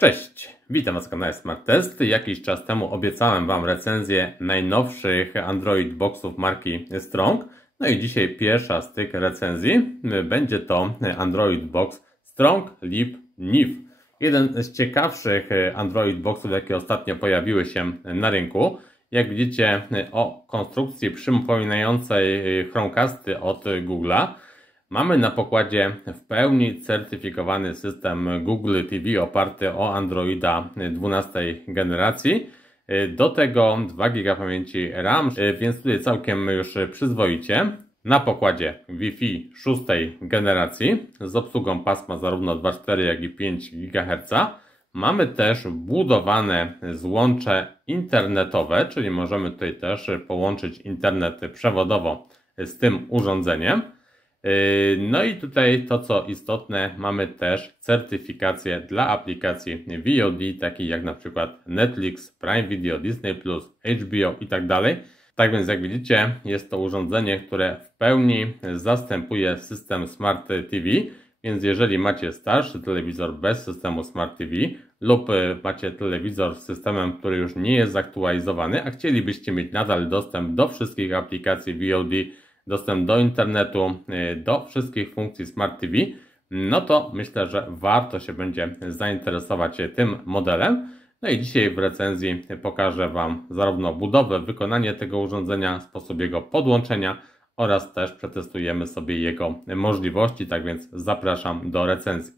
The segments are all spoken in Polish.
Cześć, witam Was na kanale Smart Test. Jakiś czas temu obiecałem Wam recenzję najnowszych Android Boxów marki Strong. No i dzisiaj pierwsza z tych recenzji będzie to Android Box Strong Lip NIF. Jeden z ciekawszych Android Boxów, jakie ostatnio pojawiły się na rynku. Jak widzicie, o konstrukcji przypominającej Chromecasty od Google'a. Mamy na pokładzie w pełni certyfikowany system Google TV oparty o Androida 12 generacji. Do tego 2 GB pamięci RAM, więc tutaj całkiem już przyzwoicie. Na pokładzie Wi-Fi 6 generacji z obsługą pasma zarówno 2,4 jak i 5 GHz. Mamy też budowane złącze internetowe, czyli możemy tutaj też połączyć internet przewodowo z tym urządzeniem. No i tutaj to, co istotne, mamy też certyfikację dla aplikacji VOD, takich jak na przykład Netflix, Prime Video, Disney+, HBO i tak dalej. Tak więc jak widzicie, jest to urządzenie, które w pełni zastępuje system Smart TV, więc jeżeli macie starszy telewizor bez systemu Smart TV lub macie telewizor z systemem, który już nie jest zaktualizowany, a chcielibyście mieć nadal dostęp do wszystkich aplikacji VOD, dostęp do internetu, do wszystkich funkcji Smart TV, no to myślę, że warto się będzie zainteresować tym modelem. No i dzisiaj w recenzji pokażę Wam zarówno budowę, wykonanie tego urządzenia, sposób jego podłączenia oraz też przetestujemy sobie jego możliwości, tak więc zapraszam do recenzji.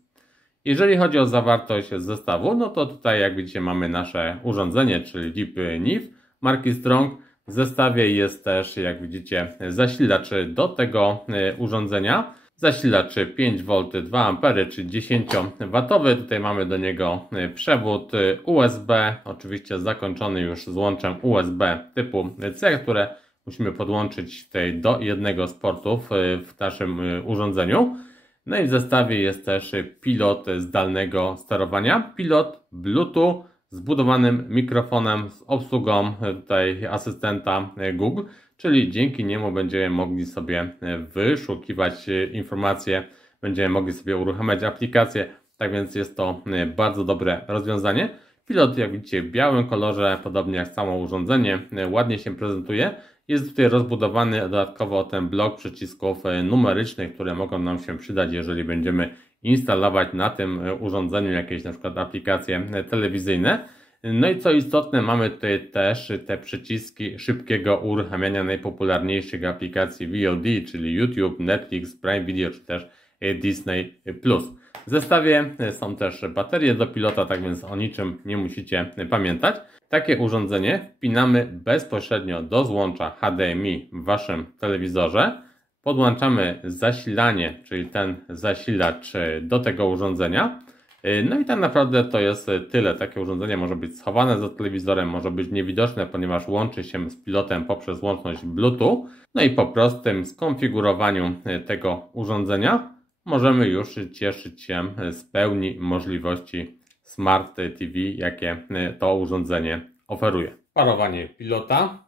Jeżeli chodzi o zawartość zestawu, no to tutaj jak widzicie mamy nasze urządzenie, czyli Lip NIF marki Strong. W zestawie jest też, jak widzicie, zasilacz do tego urządzenia. Zasilacz 5V 2A, czy 10W. Tutaj mamy do niego przewód USB, oczywiście zakończony już złączem USB typu C, które musimy podłączyć tutaj do jednego z portów w naszym urządzeniu. No i w zestawie jest też pilot zdalnego sterowania, pilot Bluetooth z budowanym mikrofonem, z obsługą tutaj asystenta Google, czyli dzięki niemu będziemy mogli sobie wyszukiwać informacje, będziemy mogli sobie uruchamiać aplikacje, tak więc jest to bardzo dobre rozwiązanie. Pilot, jak widzicie, w białym kolorze, podobnie jak samo urządzenie, ładnie się prezentuje. Jest tutaj rozbudowany dodatkowo o ten blok przycisków numerycznych, które mogą nam się przydać, jeżeli będziemy instalować na tym urządzeniu jakieś na przykład aplikacje telewizyjne. No i co istotne, mamy tutaj też te przyciski szybkiego uruchamiania najpopularniejszych aplikacji VOD, czyli YouTube, Netflix, Prime Video czy też Disney+. W zestawie są też baterie do pilota, tak więc o niczym nie musicie pamiętać. Takie urządzenie wpinamy bezpośrednio do złącza HDMI w Waszym telewizorze. Podłączamy zasilanie, czyli ten zasilacz do tego urządzenia. No i tak naprawdę to jest tyle. Takie urządzenie może być schowane za telewizorem, może być niewidoczne, ponieważ łączy się z pilotem poprzez łączność Bluetooth. No i po prostym skonfigurowaniu tego urządzenia możemy już cieszyć się z pełni możliwości Smart TV, jakie to urządzenie oferuje. Parowanie pilota.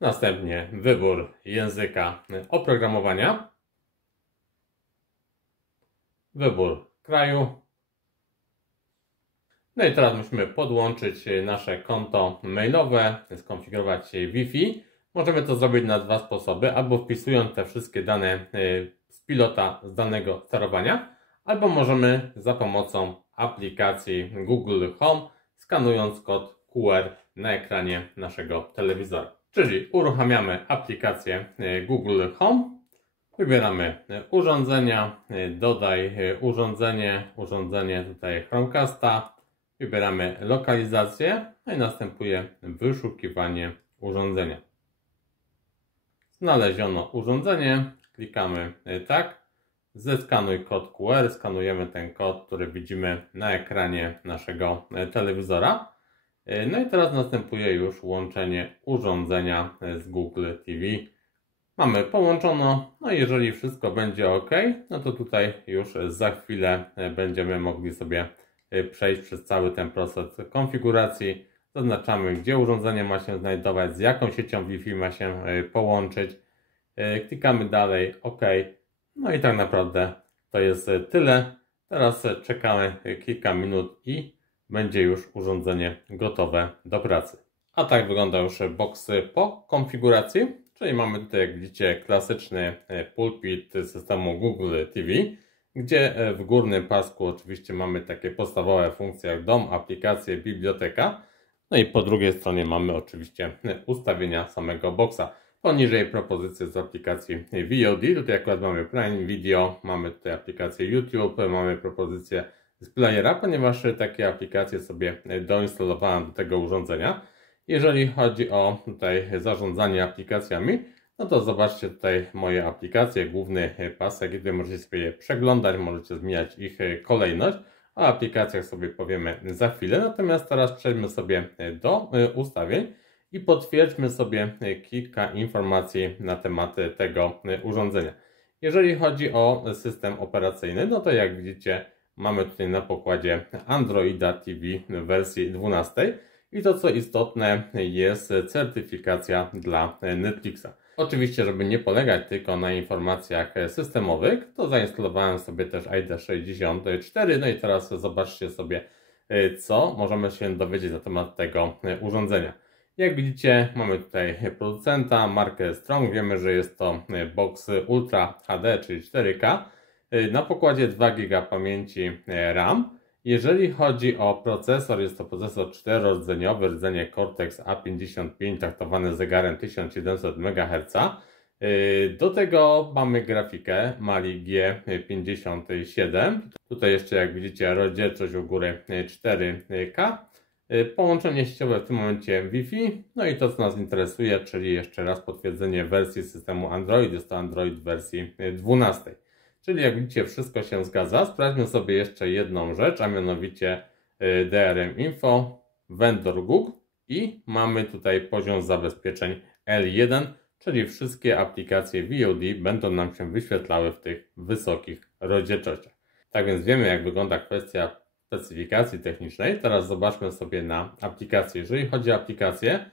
Następnie wybór języka oprogramowania. Wybór kraju. No i teraz musimy podłączyć nasze konto mailowe, skonfigurować Wi-Fi. Możemy to zrobić na dwa sposoby, albo wpisując te wszystkie dane z pilota zdalnego sterowania, albo możemy za pomocą aplikacji Google Home, skanując kod QR na ekranie naszego telewizora. Czyli uruchamiamy aplikację Google Home, wybieramy urządzenia, dodaj urządzenie tutaj Chromecasta, wybieramy lokalizację, no i następuje wyszukiwanie urządzenia. Znaleziono urządzenie, klikamy tak, zeskanuj kod QR, skanujemy ten kod, który widzimy na ekranie naszego telewizora. No i teraz następuje już łączenie urządzenia z Google TV. Mamy połączono, no i jeżeli wszystko będzie ok, no to tutaj już za chwilę będziemy mogli sobie przejść przez cały ten proces konfiguracji. Zaznaczamy, gdzie urządzenie ma się znajdować, z jaką siecią Wi-Fi ma się połączyć. Klikamy dalej OK. No i tak naprawdę to jest tyle. Teraz czekamy kilka minut i będzie już urządzenie gotowe do pracy. A tak wygląda już box po konfiguracji, czyli mamy tutaj, jak widzicie, klasyczny pulpit systemu Google TV, gdzie w górnym pasku oczywiście mamy takie podstawowe funkcje jak dom, aplikacje, biblioteka. No i po drugiej stronie mamy oczywiście ustawienia samego boxa. Poniżej propozycje z aplikacji VOD, tutaj akurat mamy Prime Video, mamy tutaj aplikację YouTube, mamy propozycję z playera, ponieważ takie aplikacje sobie doinstalowałem do tego urządzenia. Jeżeli chodzi o tutaj zarządzanie aplikacjami, no to zobaczcie tutaj moje aplikacje, główny pasek, gdzie możecie sobie je przeglądać, możecie zmieniać ich kolejność. O aplikacjach sobie powiemy za chwilę, natomiast teraz przejdźmy sobie do ustawień i potwierdźmy sobie kilka informacji na temat tego urządzenia. Jeżeli chodzi o system operacyjny, no to jak widzicie, mamy tutaj na pokładzie Androida TV w wersji 12 i to, co istotne, jest certyfikacja dla Netflixa. Oczywiście, żeby nie polegać tylko na informacjach systemowych, to zainstalowałem sobie też IDE 64. No i teraz zobaczcie sobie, co możemy się dowiedzieć na temat tego urządzenia. Jak widzicie, mamy tutaj producenta, markę Strong. Wiemy, że jest to box Ultra HD, czyli 4K. Na pokładzie 2 GB pamięci RAM. Jeżeli chodzi o procesor, jest to procesor 4-rdzeniowy, rdzenie Cortex A55, taktowany zegarem 1700 MHz. Do tego mamy grafikę Mali G57. Tutaj jeszcze, jak widzicie, rozdzielczość u góry 4K. Połączenie sieciowe w tym momencie Wi-Fi. No i to, co nas interesuje, czyli jeszcze raz potwierdzenie wersji systemu Android. Jest to Android w wersji 12. Czyli jak widzicie, wszystko się zgadza. Sprawdźmy sobie jeszcze jedną rzecz, a mianowicie DRM Info, Vendor Google i mamy tutaj poziom zabezpieczeń L1, czyli wszystkie aplikacje VOD będą nam się wyświetlały w tych wysokich rozdzielczościach. Tak więc wiemy, jak wygląda kwestia specyfikacji technicznej. Teraz zobaczmy sobie na aplikacje. Jeżeli chodzi o aplikacje,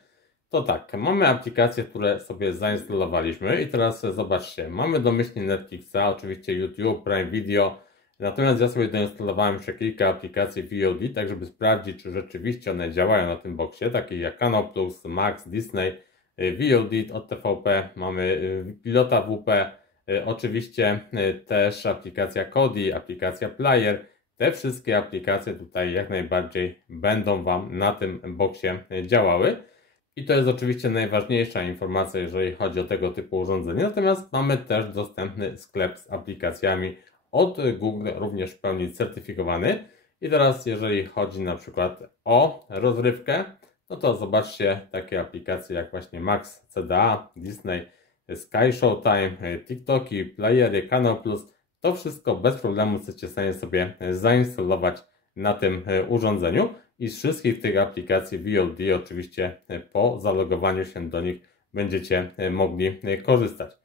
to tak, mamy aplikacje, które sobie zainstalowaliśmy i teraz zobaczcie, mamy domyślnie Netflixa, oczywiście YouTube, Prime Video, natomiast ja sobie doinstalowałem jeszcze kilka aplikacji VOD, tak żeby sprawdzić, czy rzeczywiście one działają na tym boxie, takie jak Canal Plus, Max, Disney, VOD od TVP, mamy Pilota WP, oczywiście też aplikacja Kodi, aplikacja Player. Te wszystkie aplikacje tutaj jak najbardziej będą Wam na tym boxie działały. I to jest oczywiście najważniejsza informacja, jeżeli chodzi o tego typu urządzenie. Natomiast mamy też dostępny sklep z aplikacjami od Google, również w pełni certyfikowany. I teraz jeżeli chodzi na przykład o rozrywkę, no to zobaczcie takie aplikacje jak właśnie Max, CDA, Disney, Sky Showtime, TikToki, Playery, Canal Plus. To wszystko bez problemu jesteście w stanie sobie zainstalować na tym urządzeniu. I z wszystkich tych aplikacji VOD oczywiście po zalogowaniu się do nich będziecie mogli korzystać.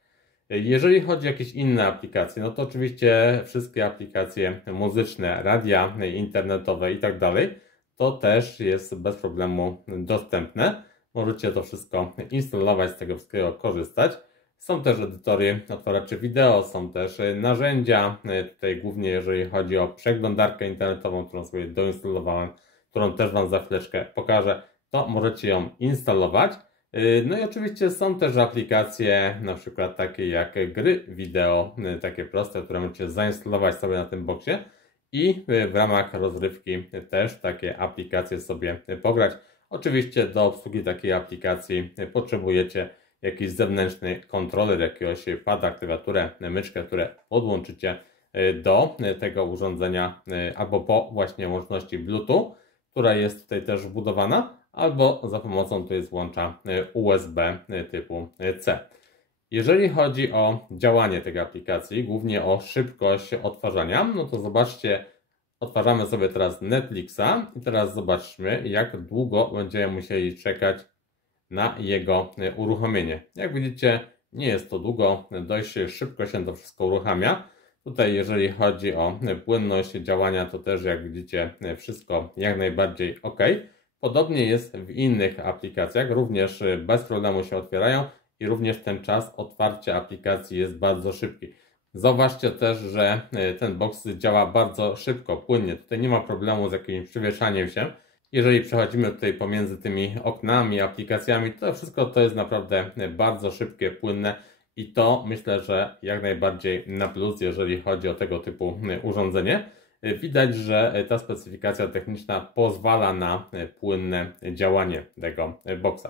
Jeżeli chodzi o jakieś inne aplikacje, no to oczywiście wszystkie aplikacje muzyczne, radia internetowe i tak dalej, to też jest bez problemu dostępne. Możecie to wszystko instalować, z tego wszystkiego korzystać. Są też edytory otwaraczy wideo, są też narzędzia, tutaj głównie jeżeli chodzi o przeglądarkę internetową, którą sobie doinstalowałem, którą też Wam za chwileczkę pokażę, to możecie ją instalować. No i oczywiście są też aplikacje, na przykład takie jak gry wideo, takie proste, które możecie zainstalować sobie na tym boxie i w ramach rozrywki też takie aplikacje sobie pograć. Oczywiście do obsługi takiej aplikacji potrzebujecie jakiś zewnętrzny kontroler, jakiegoś pada, klawiaturę, myszkę, które podłączycie do tego urządzenia albo po właśnie łączności Bluetooth, która jest tutaj też wbudowana, albo za pomocą tutaj złącza USB typu C. Jeżeli chodzi o działanie tej aplikacji, głównie o szybkość odtwarzania, no to zobaczcie, odtwarzamy sobie teraz Netflixa i teraz zobaczmy, jak długo będziemy musieli czekać na jego uruchomienie. Jak widzicie, nie jest to długo, dość szybko się to wszystko uruchamia. Tutaj jeżeli chodzi o płynność działania, to też jak widzicie wszystko jak najbardziej ok. Podobnie jest w innych aplikacjach, również bez problemu się otwierają i również ten czas otwarcia aplikacji jest bardzo szybki. Zauważcie też, że ten box działa bardzo szybko, płynnie. Tutaj nie ma problemu z jakimś przywieszaniem się. Jeżeli przechodzimy tutaj pomiędzy tymi oknami, aplikacjami, to wszystko to jest naprawdę bardzo szybkie, płynne i to myślę, że jak najbardziej na plus, jeżeli chodzi o tego typu urządzenie. Widać, że ta specyfikacja techniczna pozwala na płynne działanie tego boxa.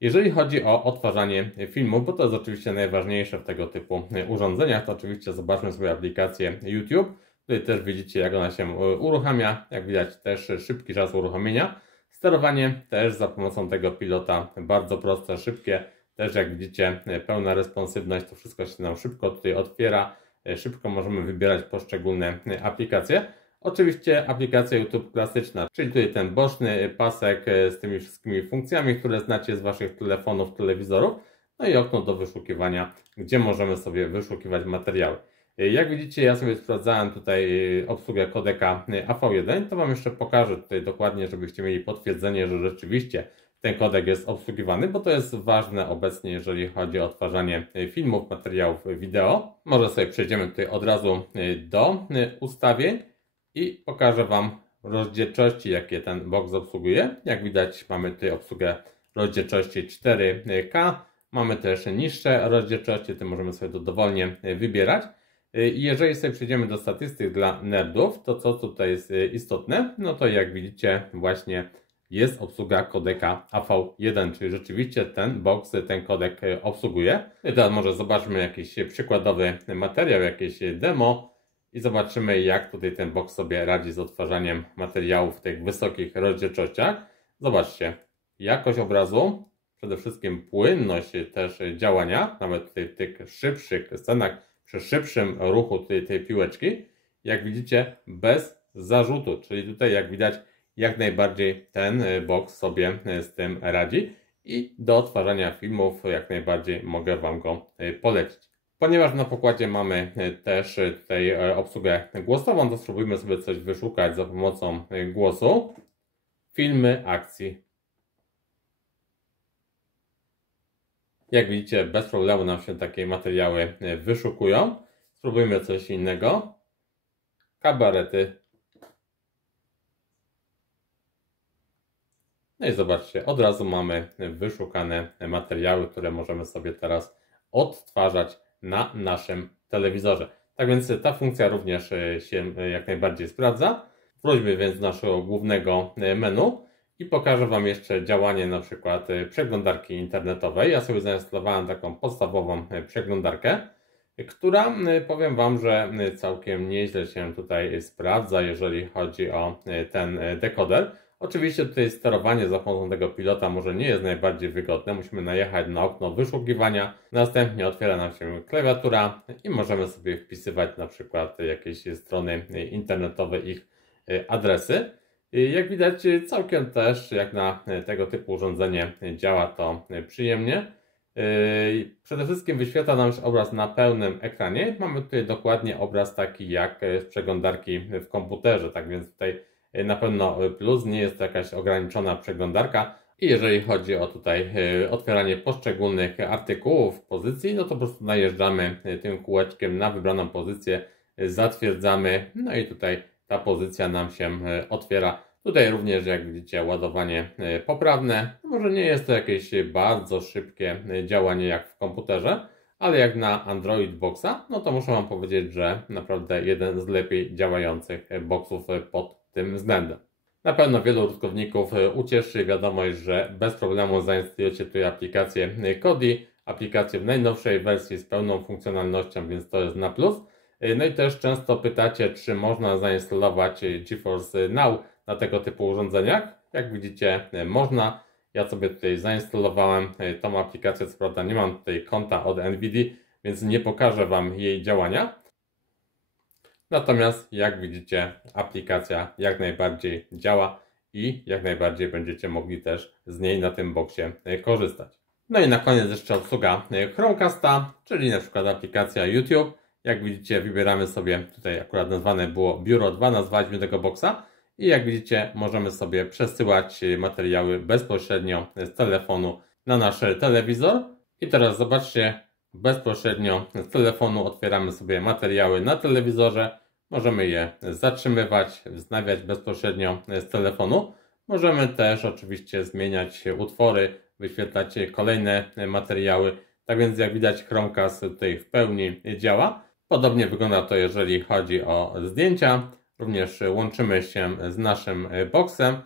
Jeżeli chodzi o odtwarzanie filmu, bo to jest oczywiście najważniejsze w tego typu urządzeniach, to oczywiście zobaczmy sobie aplikację YouTube. Tutaj też widzicie, jak ona się uruchamia. Jak widać, też szybki czas uruchomienia. Sterowanie też za pomocą tego pilota bardzo proste, szybkie. Też jak widzicie, pełna responsywność, to wszystko się nam szybko tutaj otwiera. Szybko możemy wybierać poszczególne aplikacje. Oczywiście aplikacja YouTube klasyczna, czyli tutaj ten boczny pasek z tymi wszystkimi funkcjami, które znacie z Waszych telefonów, telewizorów. No i okno do wyszukiwania, gdzie możemy sobie wyszukiwać materiały. Jak widzicie, ja sobie sprawdzałem tutaj obsługę kodeka AV1, to Wam jeszcze pokażę tutaj dokładnie, żebyście mieli potwierdzenie, że rzeczywiście ten kodek jest obsługiwany, bo to jest ważne obecnie, jeżeli chodzi o odtwarzanie filmów, materiałów wideo. Może sobie przejdziemy tutaj od razu do ustawień i pokażę Wam rozdzielczości, jakie ten box obsługuje. Jak widać, mamy tutaj obsługę rozdzielczości 4K, mamy też niższe rozdzielczości, to możemy sobie to dowolnie wybierać. I jeżeli sobie przejdziemy do statystyk dla nerdów, to co tutaj jest istotne, no to jak widzicie właśnie jest obsługa kodeka AV1, czyli rzeczywiście ten box ten kodek obsługuje. I teraz może zobaczmy jakiś przykładowy materiał, jakieś demo i zobaczymy, jak tutaj ten box sobie radzi z odtwarzaniem materiałów w tych wysokich rozdzielczościach. Zobaczcie, jakość obrazu, przede wszystkim płynność też działania, nawet tutaj w tych szybszych scenach, przy szybszym ruchu tej piłeczki, jak widzicie, bez zarzutu, czyli tutaj jak widać, jak najbardziej ten box sobie z tym radzi i do odtwarzania filmów jak najbardziej mogę Wam go polecić. Ponieważ na pokładzie mamy też tutaj obsługę głosową, to spróbujmy sobie coś wyszukać za pomocą głosu. Filmy akcji. Jak widzicie, bez problemu nam się takie materiały wyszukują. Spróbujmy coś innego. Kabarety. No i zobaczcie, od razu mamy wyszukane materiały, które możemy sobie teraz odtwarzać na naszym telewizorze. Tak więc ta funkcja również się jak najbardziej sprawdza. Wróćmy więc do naszego głównego menu i pokażę Wam jeszcze działanie na przykład przeglądarki internetowej. Ja sobie zainstalowałem taką podstawową przeglądarkę, która powiem Wam, że całkiem nieźle się tutaj sprawdza, jeżeli chodzi o ten dekoder. Oczywiście tutaj sterowanie za pomocą tego pilota może nie jest najbardziej wygodne. Musimy najechać na okno wyszukiwania, następnie otwiera nam się klawiatura i możemy sobie wpisywać na przykład jakieś strony internetowe, ich adresy. Jak widać, całkiem też jak na tego typu urządzenie działa to przyjemnie. Przede wszystkim wyświetla nam się obraz na pełnym ekranie. Mamy tutaj dokładnie obraz taki jak z przeglądarki w komputerze, tak więc tutaj na pewno plus, nie jest to jakaś ograniczona przeglądarka. I jeżeli chodzi o tutaj otwieranie poszczególnych artykułów, pozycji, no to po prostu najeżdżamy tym kółeczkiem na wybraną pozycję, zatwierdzamy, no i tutaj ta pozycja nam się otwiera. Tutaj również, jak widzicie, ładowanie poprawne. Może nie jest to jakieś bardzo szybkie działanie jak w komputerze, ale jak na Android Boxa, no to muszę Wam powiedzieć, że naprawdę jeden z lepiej działających boxów pod tym względem. Na pewno wielu użytkowników ucieszy wiadomość, że bez problemu zainstalujecie tutaj aplikację Kodi, aplikację w najnowszej wersji z pełną funkcjonalnością, więc to jest na plus. No i też często pytacie, czy można zainstalować GeForce Now na tego typu urządzeniach. Jak widzicie, można. Ja sobie tutaj zainstalowałem tą aplikację, co prawda nie mam tutaj konta od NVIDII, więc nie pokażę Wam jej działania. Natomiast jak widzicie, aplikacja jak najbardziej działa i jak najbardziej będziecie mogli też z niej na tym boxie korzystać. No i na koniec jeszcze obsługa Chromecasta, czyli na przykład aplikacja YouTube. Jak widzicie, wybieramy sobie, tutaj akurat nazwane było Biuro 2, nazwaliśmy tego boxa. I jak widzicie, możemy sobie przesyłać materiały bezpośrednio z telefonu na nasz telewizor. I teraz zobaczcie, bezpośrednio z telefonu otwieramy sobie materiały na telewizorze. Możemy je zatrzymywać, wznawiać bezpośrednio z telefonu. Możemy też oczywiście zmieniać utwory, wyświetlać kolejne materiały. Tak więc jak widać, Chromecast tutaj w pełni działa. Podobnie wygląda to, jeżeli chodzi o zdjęcia. Również łączymy się z naszym boxem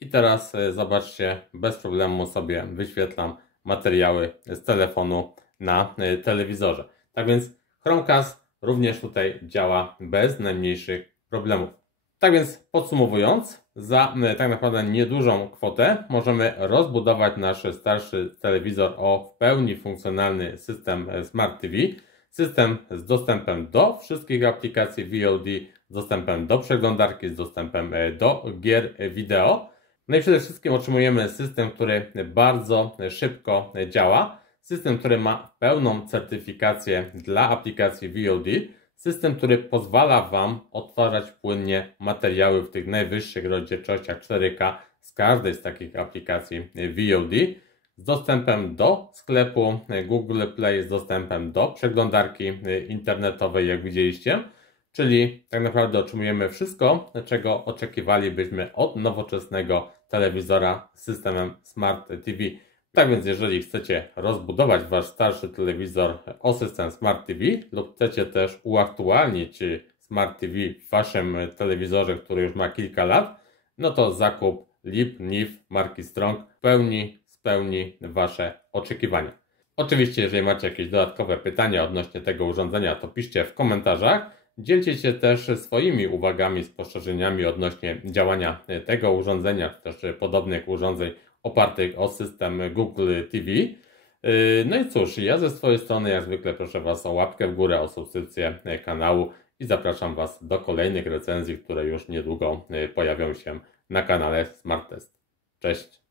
i teraz zobaczcie, bez problemu sobie wyświetlam materiały z telefonu na telewizorze. Tak więc Chromecast również tutaj działa bez najmniejszych problemów. Tak więc podsumowując, za tak naprawdę niedużą kwotę możemy rozbudować nasz starszy telewizor o w pełni funkcjonalny system Smart TV. System z dostępem do wszystkich aplikacji VOD, z dostępem do przeglądarki, z dostępem do gier wideo. No i przede wszystkim otrzymujemy system, który bardzo szybko działa. System, który ma pełną certyfikację dla aplikacji VOD. System, który pozwala Wam odtwarzać płynnie materiały w tych najwyższych rozdzielczościach 4K z każdej z takich aplikacji VOD. Z dostępem do sklepu Google Play, z dostępem do przeglądarki internetowej, jak widzieliście. Czyli tak naprawdę otrzymujemy wszystko, czego oczekiwalibyśmy od nowoczesnego telewizora z systemem Smart TV. Tak więc jeżeli chcecie rozbudować Wasz starszy telewizor o system Smart TV lub chcecie też uaktualnić Smart TV w Waszym telewizorze, który już ma kilka lat, no to zakup Lip-NIF marki Strong spełni Wasze oczekiwania. Oczywiście, jeżeli macie jakieś dodatkowe pytania odnośnie tego urządzenia, to piszcie w komentarzach. Dzielcie się też swoimi uwagami, spostrzeżeniami odnośnie działania tego urządzenia, czy też podobnych urządzeń opartych o system Google TV. No i cóż, ja ze swojej strony jak zwykle proszę Was o łapkę w górę, o subskrypcję kanału i zapraszam Was do kolejnych recenzji, które już niedługo pojawią się na kanale Smart Test. Cześć!